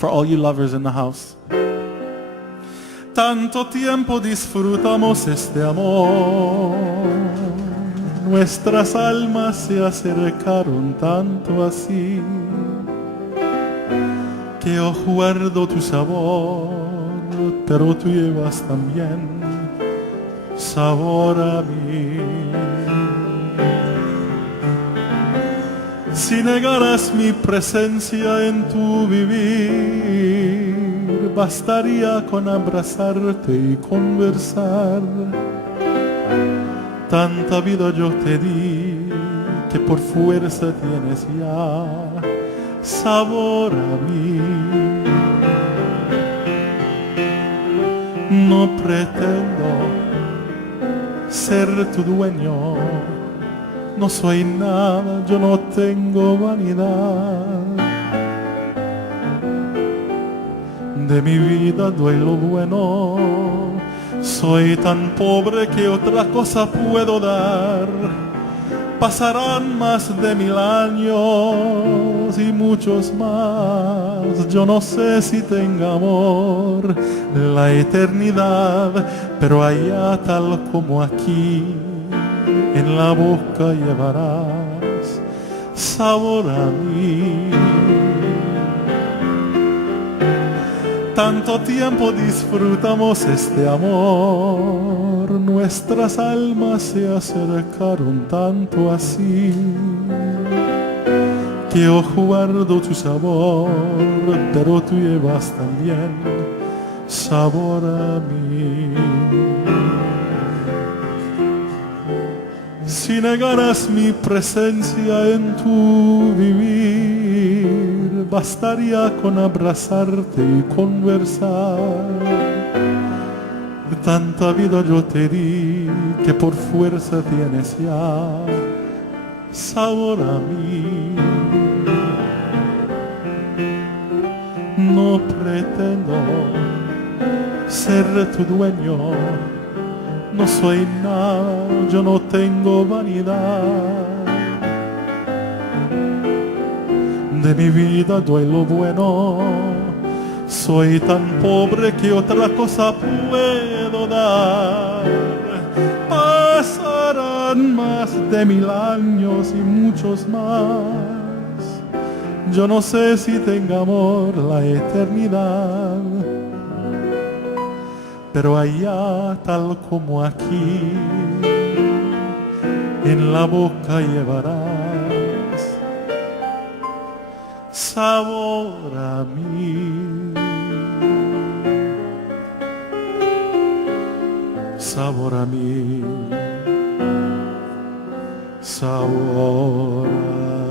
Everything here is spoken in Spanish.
For all you lovers in the house. Tanto tiempo disfrutamos este amor, nuestras almas se acercaron tanto así, que yo guardo tu sabor, pero tú llevas también sabor a mí. Si negaras mi presencia en tu vivir, bastaría con abrazarte y conversar. Tanta vida yo te di, que por fuerza tienes ya sabor a mí. No pretendo ser tu dueño, no soy nada, yo no tengo vanidad. De mi vida doy lo bueno, soy tan pobre que otra cosa puedo dar. Pasarán más de 1000 años y muchos más. Yo no sé si tenga amor la eternidad, pero allá tal como aquí, en la boca llevarás sabor a mí. Tanto tiempo disfrutamos este amor, nuestras almas se acercaron tanto así, que yo guardo tu sabor, pero tú llevas también sabor a mí. Si negaras mi presencia en tu vivir, bastaría con abrazarte y conversar. Tanta vida yo te di, que por fuerza tienes ya sabor a mí. No pretendo ser tu dueño, no soy nada, yo no tengo vanidad. De mi vida doy lo bueno, soy tan pobre que otra cosa puedo dar. Pasarán más de 1000 años y muchos más. Yo no sé si tenga amor la eternidad, pero allá tal como aquí, en la boca llevarás sabor a mí. Sabor a mí. Sabor a mí.